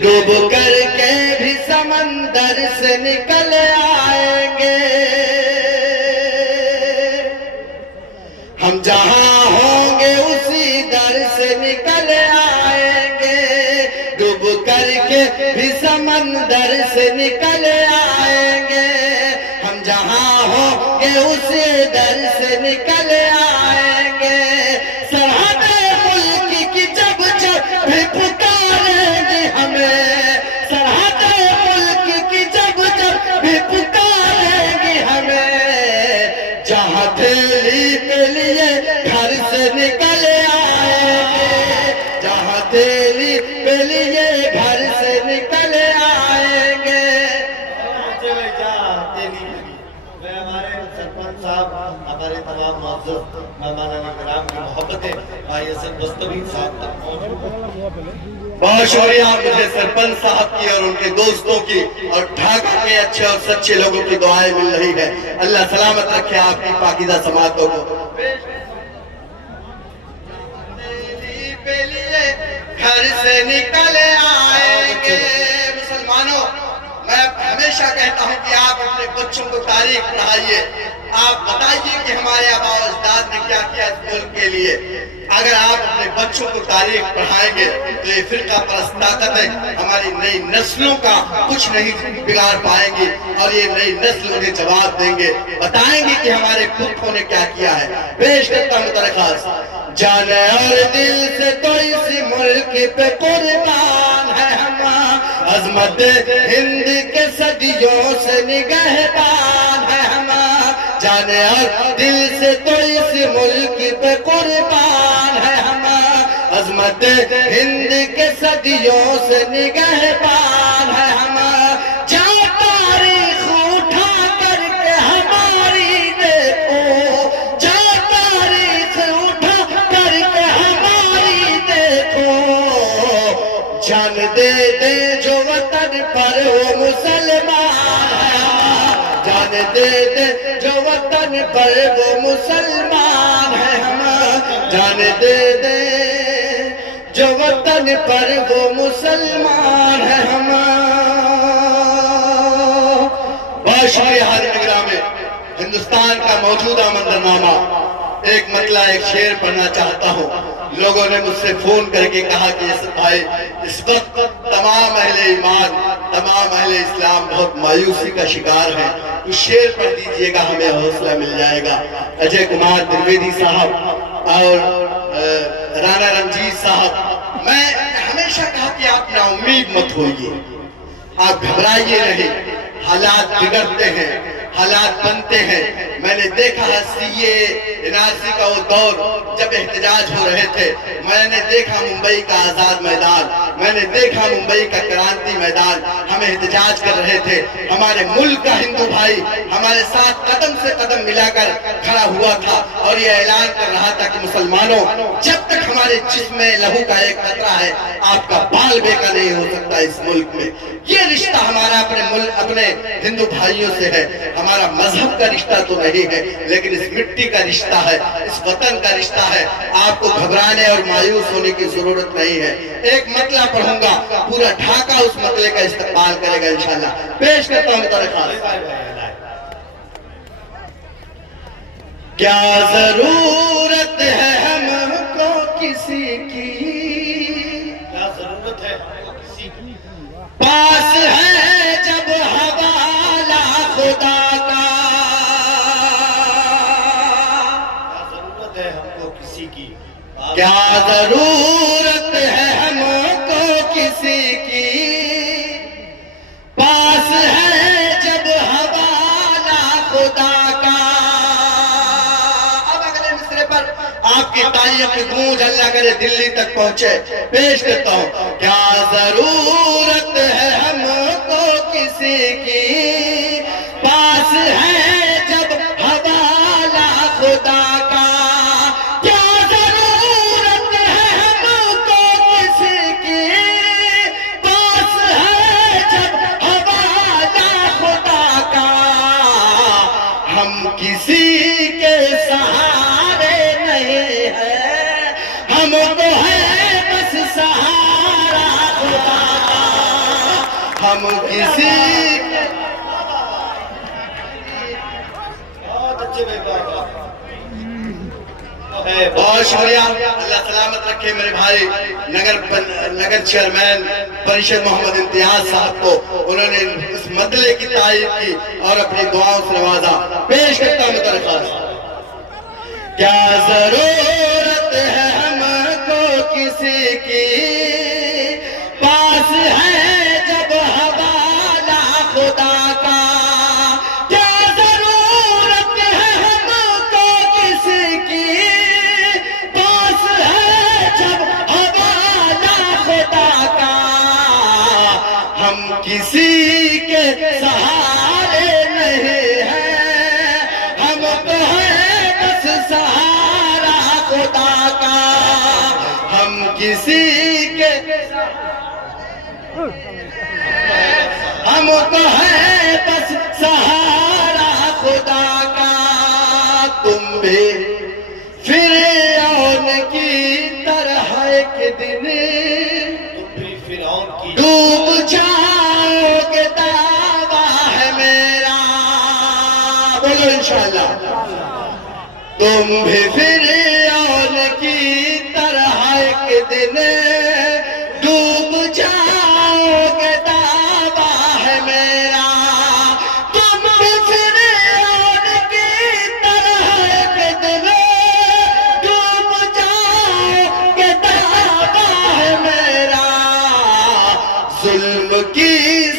ڈوب کر کے بھی سمندر سے نکل آئیں گے، ہم جہاں ہوں گے اسی در سے نکل آئیں گے، ڈوب کر کے بھی سمندر سے نکل آئیں گے، ہم جہاں ہوں گے اسی در سے نکل آئیں گے، سرحد ملک کی جب جب بھی پکاریں گے ہمیں، سرحد ملک کی جب جب بھی پکاریں گے ہمیں، جہاں تیری کے لیے گھر سے نکل آئیں گے، جہاں تیری کے لیے گھر سے نکل آئیں گے۔ ہمارے سرپنچ صاحب، ہمارے تمام معزز مہمانان کرام کی محبتیں بھائی حسن بستوی صاحب تک پہنچ۔ بہت شکریہ مجھے سرپنچ صاحب کی اور ان کے دوستوں کی اور ڈھاکہ کے اچھے اور سچے لوگوں کی دعائیں مل رہی ہے۔ اللہ سلامت رکھے آپ کی پاکیزہ سماعتوں کو۔ گھر سے نکل آئیں گے۔ مسلمانوں، میں ہمیشہ کہتا ہوں کہ آپ اپنے بچوں کو تاریخ پڑھائیے، آپ بتائیے کہ ہمارے آباء و اجداد نے کیا کیا اس ملک کے لیے۔ اگر آپ اپنے بچوں کو تاریخ پڑھائیں گے تو یہ فرقہ پرست طاقتیں ہماری نئی نسلوں کا کچھ نہیں بگاڑ پائیں گی، اور یہ نئی نسل انہیں جواب دیں گے، بتائیں گے کہ ہمارے پرکھوں نے کیا کیا ہے۔ پیش کرتا ہوں درخواست، جان اور دل سے تو اس ملک پہ قربان ہے ہم، عظمت ہند کے صدیوں سے نگہبان ہے ہم، جان اور دل سے تو اس ملک پہ قربان ہے ہم، عظمت ہند کے صدیوں سے نگہبان ہے ہم، جہاں تاریخ اٹھا کر کے ہماری دیکھو، جہاں تاریخ اٹھا کر کے ہماری دیکھو، جان دے دے جو وطن پر وہ مسلمان ہے، جان دے دے جو وطن پر وہ مسلمان ہے ہم، جان دے دے جو وطن پر وہ مسلمان ہے ہم۔ بہت شکریہ حاضرین گرامی، ہندوستان کا موجودہ منظرنامہ ایک مطلع ایک شعر پڑھنا چاہتا ہوں۔ لوگوں نے مجھ سے فون کر کے کہا کہ بھائی اس وقت تمام اہل ایمان، تمام اہل اسلام بہت مایوسی کا شکار ہیں، کچھ شعر پڑھ دیجئے گا، ہمیں حوصلہ مل جائے گا۔ اجے کمار ترویدی صاحب اور رانا رنجیت صاحب، میں ہمیشہ کہا کہ آپ نا امید مت ہوئیے، آپ گھبرائیے نہیں، حالات بگڑتے ہیں، حالات بنتے ہیں۔ میں نے دیکھا ہے NRC کا وہ دور جب احتجاج ہو رہے تھے، میں نے دیکھا ممبئی کا آزاد میدان، میں نے دیکھا ممبئی کا کرانتی میدان، ہم احتجاج کر رہے تھے، ہمارے ملک کا ہندو بھائی ہمارے ساتھ قدم سے قدم ملا کر کھڑا ہوا تھا اور یہ اعلان کر رہا تھا کہ مسلمانوں، جب تک ہمارے جسم میں لہو کا ایک قطرہ ہے، آپ کا بال بیکا نہیں ہو سکتا اس ملک میں۔ یہ رشتہ ہمارا اپنے ہندو بھائیوں سے ہے، ہمارا مذہب کا رشتہ تو نہیں ہے، لیکن اس مٹی کا رشتہ ہے، اس وطن کا رشتہ ہے۔ آپ کو گھبرانے اور مایوس ہونے کی ضرورت نہیں ہے۔ ایک مطلع پڑھوں گا، پورا ڈھاکہ اس مطلع کا استقبال کرے گا انشاءاللہ۔ پیش کرتا ہوں درخواست، کیا ضرورت ہے ہم کو کسی کی، کیا ضرورت ہے کسی کی، پاس ہے جب حوالہ خدا کا، کیا ضرورت ہے ہم کو کسی کی، کیا ضرورت ہے ہم کو کسی کی، پاس ہے جب حوالہ خدا کا۔ اب اگلے مصرے پر آپ کی تعریف کی گونج اللہ کرے دلی تک پہنچے۔ پیش کرتا ہوں، کیا ضرورت ہے ہم کو کسی کی، پاس ہے جب حوالہ خدا کا، کیا ضرورت ہے ہم کو کسی کی، پاس ہے جب حوالہ خدا کا، ہم کسی کے سہارے نہیں ہیں، ہم تو ہے بس سہارا ہم کسی بہت اچھے بھائی بابا بہت شکریہ. اللہ سلامت رکھے میرے بھائی نگر چیئرمین پریشد محمد امتیاز صاحب کو. انہوں نے اس مدلے کی تعریف کی اور اپنی دعاؤں سے نوازا. پیش کرتا ہوں درخواست. کیا ضرورت ہے ہم کو کسی کی پاس ہے جب حوالہ خدا کا. کیا ضرورت ہے ہم کو کسی کی پاس ہے جب حوالہ خدا کا. ہم کسی کے سہارے نہیں ہیں, ہم تو ہیں بس سہارا خدا کا. ہم کسی کے ہم تو ہیں بس سہارا خدا کا. تم بھی فرعون کی طرح ایک دن تم بھی فرعون کی ڈوب جاؤ گے, دعویٰ ہے میرا. بولو انشاءاللہ. تم بھی فرعون کی طرح ایک دن ڈوب جاؤ گے, دعویٰ ہے میرا. تم بھی فرعون کی طرح ایک دن ڈوب جاؤ گے, دعویٰ ہے میرا. ظلم کی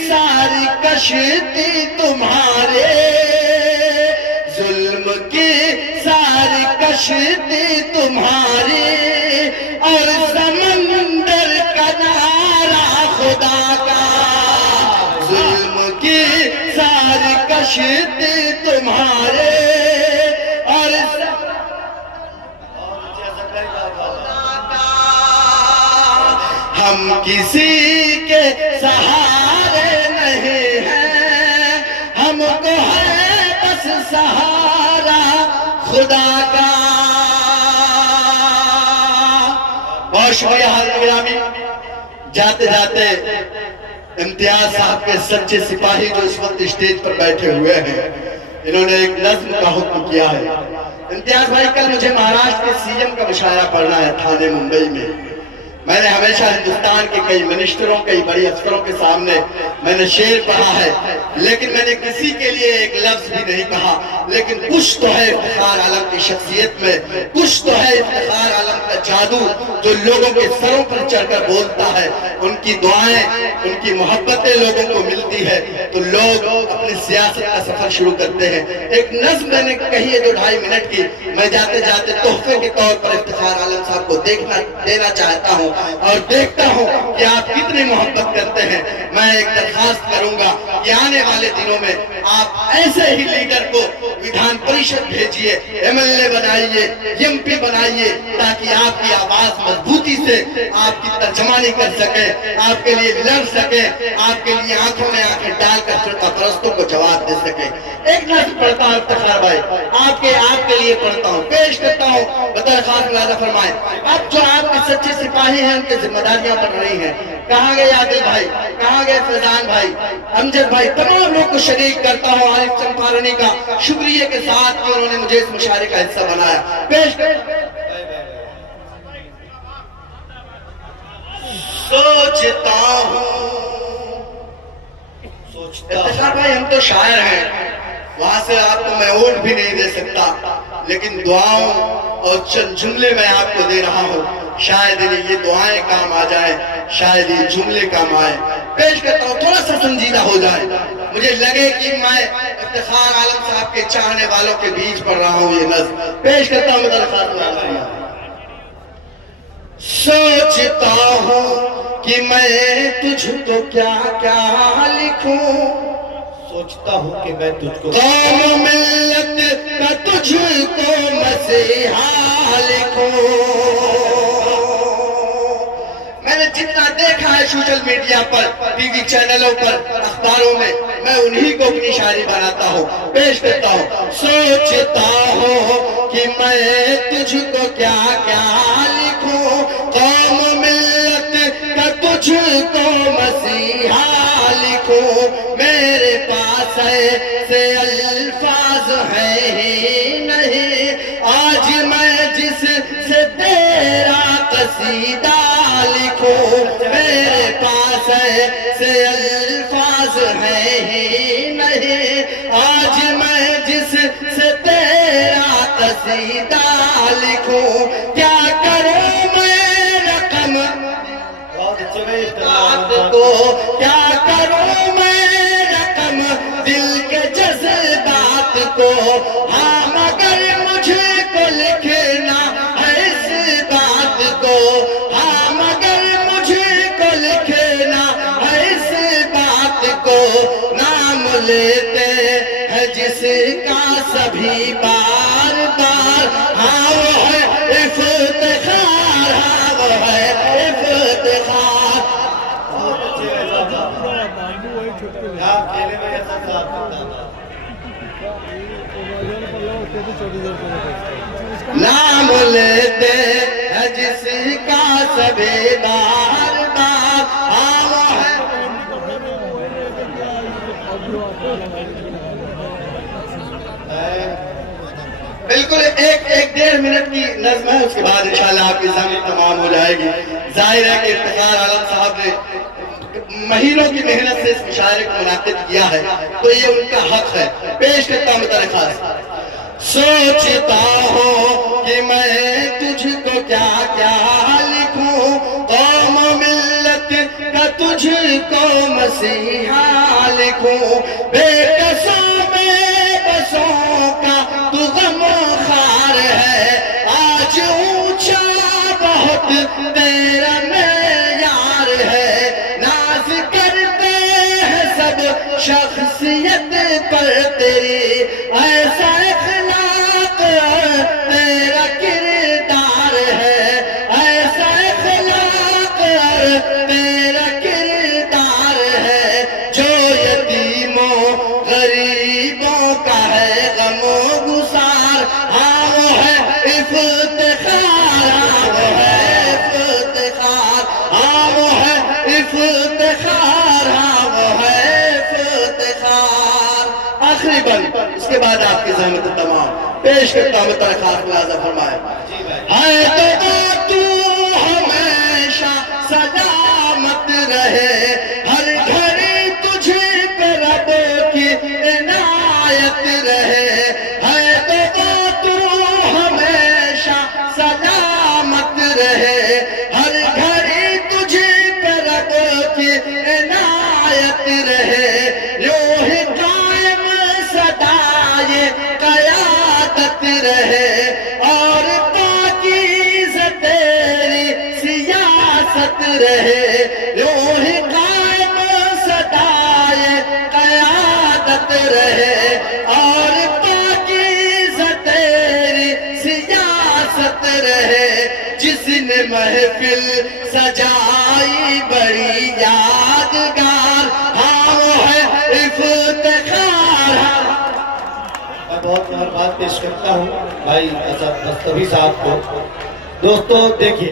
ساری کشتی تمہارے, ظلم کی ساری کشتی تمہاری, اور سمندر کنارہ خدا کا. ظلم کی ساری کشتی تمہارے اور ہم کسی کے سہارے نہیں ہیں, ہم کو ہے بس سہارا خدا کا. بہت شکریہ حضرت گرامی. جاتے جاتے امتیاز صاحب کے سچے سپاہی جو اس وقت اسٹیج پر بیٹھے ہوئے ہیں, انہوں نے ایک نظم کا حکم کیا ہے. امتیاز بھائی, کل مجھے مہاراشٹر کے سی ایم کا مشاعرہ پڑھنا ہے تھانے ممبئی میں. میں نے ہمیشہ ہندوستان کے کئی منسٹروں, کئی بڑی افسروں کے سامنے میں نے شعر پڑھا ہے, لیکن میں نے کسی کے لیے ایک لفظ بھی نہیں کہا. لیکن کچھ تو ہے افتخار عالم کی شخصیت میں, کچھ تو ہے افتخار عالم کا جادو جو لوگوں کے سروں پر چڑھ کر بولتا ہے. ان کی دعائیں, ان کی محبتیں لوگوں کو ملتی ہے تو لوگ اپنی سیاست کا سفر شروع کرتے ہیں. ایک نظم میں نے کہی ہے جو 2.5 منٹ کی, میں جاتے جاتے تحفے کے طور پر افتخار عالم صاحب کو دینا چاہتا ہوں اور دیکھتا ہوں کہ آپ کتنی محبت کرتے ہیں. میں ایک درخواست کروں گا کہ آنے والے دنوں میں آپ ایسے ہی لیڈر کو ویدھان پریشد بھیجیے, MLA بنائیے, MP بنائیے, تاکہ آپ کی آواز مضبوطی سے آپ کی ترجمانی کر سکے, آپ کے لیے لڑ سکے, آپ کے لیے آنکھوں میں آنکھیں ڈال کر فرقہ پرستوں کو جواب دے سکے. ایک نظم پڑھتا ہوں افتخار بھائی, آپ کے لیے پڑھتا ہوں, پیش کرتا ہوں. بدرخواست وعدہ فرمائیں. اب جو آپ کے سچے سپاہی ہیں ان کی ذمہ داریاں بڑھ رہی ہیں. کہاں گئے عادل بھائی, کہاں گئے فیضان بھائی, امجد بھائی, تمام لوگ کو شریک کرتا ہوں عارف چمپارنی کا شکریہ کے ساتھ کہ انہوں نے مجھے اس مشاعرے کا حصہ بنایا. پیش سوچتا ہوں. افتخار بھائی, ہم تو شاعر ہیں, وہاں سے آپ کو میں اونٹ بھی نہیں دے سکتا, لیکن دعاؤں اور چند جملے میں آپ کو دے رہا ہوں. شاید یہ دعائیں کام آ جائیں, شاید یہ جملے کام آئے. پیش کرتا ہوں, تھوڑا سا سنجیدہ ہو جائے, مجھے لگے کہ میں افتخار عالم صاحب کے چاہنے والوں کے بیچ پڑھ رہا ہوں یہ نظم. پیش کرتا ہوں درخواست. سوچتا ہوں کہ میں تجھ کو کیا کیا لکھوں, سوچتا ہوں کہ میں تجھ کو قوم ملت کا تجھ کو مسیحا لکھوں. میں نے جتنا دیکھا ہے سوشل میڈیا پر, ٹی وی چینلوں پر, اخباروں میں انہی کو اپنی شاعری بناتا ہوں. پیش کرتا ہوں. سوچتا ہوں کہ میں تجھ کو کیا کیا لکھوں, قوم ملت کا تجھ کو مسیحا لکھوں. ایسے الفاظ ہیں ہی نہیں، آج میں جس سے تیرا قصیدہ لکھوں، میرے پاس ایسے الفاظ ہیں ہی نہیں، آج میں جس سے تیرا قصیدہ لکھوں، کیا کروں میں رقم بہت اچھے بھائی کو، کیا کروں میں رقم دل کے جذبات کو، ہاں مگر مجھے کو لکھنا ہے اس بات کو، ہاں مگر مجھے کو لکھنا ہے اس بات کو، نام لیتے ہیں جس کا سبھی بار بار، ہاں وہ ہے افتخار، ہاں وہ ہے افتخار۔ بہت اچھے ہیں صاحب، یہاں کھیلے میں ایسا صاحب نام لیتے ہیں جس کا سبھی بار بار، ہاں وہ ہے۔ بالکل ایک ڈیڑھ منٹ کی نظم ہے، اس کے بعد انشاءاللہ آپ کی زحمت تمام ہو جائے گی۔ ظاہر ہے کہ افتخار عالم صاحب نے مہینوں کی محنت سے اس مشاعرے کو منعقد کیا ہے، تو یہ ان کا حق ہے۔ پیش کرتا ہوں بطور خاص، سوچتا ہوں کہ میں تجھ کو کیا کیا لکھوں، قوم و ملت کا تجھ کو مسیحا لکھوں، بے کسوں بے بسوں کا تو غم خار ہے، آج اونچا بہت تیرا معیار ہے، ناز کرتے ہیں سب شخصیت پر تیری، ایسا اخلاق تیرا کردار ہے، ایسا اخلاق تیرا کردار ہے، جو یتیموں غریبوں کا ہے غم و گسار، ہاں وہ ہے افتخار، ہاں وہ ہے افتخار، ہاں وہ ہے افتخار، ہاں وہ ہے افتخار۔ آخری بند، اس کے بعد آپ کی زحمت تمام۔ پیش کرتا ہوں بطور خاص ملاحظہ فرمائے، ہے تو ہمیشہ سلامت رہے، ہر گھڑی تجھے پہ رب کی عنایت رہے، ہے تو ہمیشہ سلامت رہے، ہر گھڑی تجھے پہ رب کی عنایت رہے، یوں ہی قائم صدائے قیادت رہے، اور پاکیزہ تیری سیاست رہے، یوں ہی قائم صدائے قیادت رہے، اور پاکیزہ تیری سیاست رہے، جس نے محفل سجائی بڑی یادگار، ہاں وہ ہے افتخار۔ میں بہت مہربان پیش کرتا ہوں بھائی اسد دستوی صاحب کو۔ دوستو دیکھیے